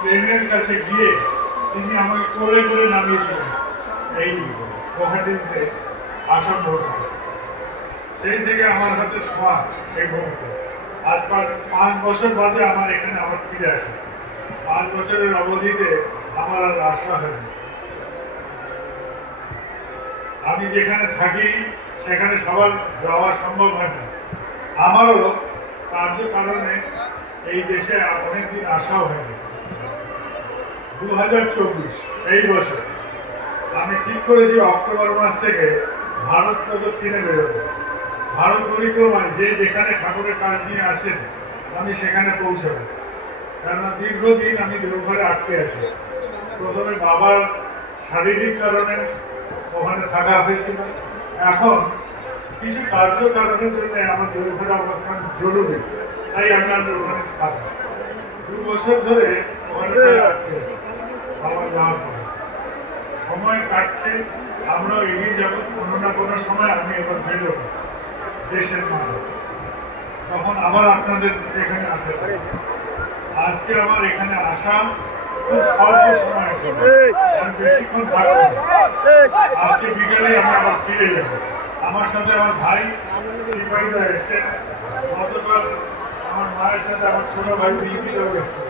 প্লেনের কাছে গিয়ে তিনি আমাকে কোলে করে নামিয়েছিলেন এই গুয়াহাটিতে আসাম ভোটে। সেই থেকে আমার হাতে ছোঁয়া এই মুহূর্তে। আজ 5 বছর বাদে আমার এখানে আবার ফিরে আসে। 5 বছরের অবধিতে আমার আর আশা হয়নি। আমি যেখানে থাকি সেখানে সবার যাওয়া সম্ভব হয় না। আমারও কার্য কারণে এই দেশে অনেকদিন আসাও হয়নি। 2024 এই বছর আমি ঠিক করেছি অক্টোবর মাস থেকে ভারত প্রদক্ষিণে বেরোবো। ভারত পরিক্রমায় যে যেখানে ঠাকুরের কাজ নিয়ে আসেন আমি সেখানে পৌঁছাবো। কেননা দীর্ঘদিন আমি দেওঘরে আটকে আছি। প্রথমে বাবার শারীরিক কারণে ওখানে থাকা হয়েছিল, এখন কিছু কার্য কারণের জন্য আমার দেওঘরে অবস্থান জরুরি, তাই আমি আর ওখানে থাকি। 2 বছর ধরে ওখানে আটকে আছি। বাবা যাওয়ার পরে সময় কাটছে, আমরাও এগিয়ে যাব। কোনো না কোনো সময় আমি এবার বেরোবো দেশের মাঝে, তখন আবার আপনাদের এখানে আসা। আজকে আমার এখানে আসা খুব স্বল্প সময়ের জন্য, আমি বেশিক্ষণ থাকবো। আজকে বিকেলে আমি আবার ফিরে যাব। আমার সাথে আমার ভাই সিপাহীরা এসছেন। গতকাল আমার মায়ের সাথে আমার ছোট ভাই বিপিটাও এসছেন।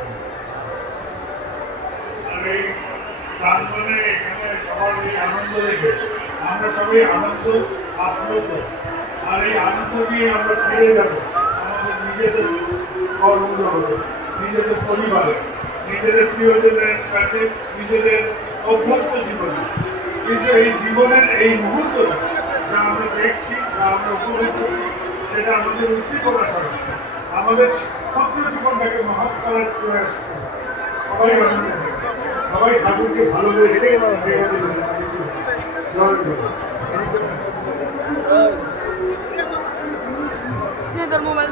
আর এই প্রাঙ্গণে এখানে সবার এই আনন্দ দেখে আমরা সবাই আনন্দ আপ্লুত। আর এই আনন্দ নিয়ে আমরা ফিরে যাব আমাদের নিজেদের কর্মজগতে, নিজেদের পরিবারে, নিজেদের প্রিয়জনের কাছে, নিজেদের অভ্যস্ত জীবনে। কিন্তু এই জীবনের এই মুহূর্ত যা আমরা দেখছি, যা আমরা উপভোগ করি, সেটা আমাদের উদ্দীপনা করে আমাদের সমগ্র জীবনটাকে মহৎ করার প্রয়াস করি। সবাই আনন্দ, সবাই ঠাকুরকে ভালোবেসে Ini termobil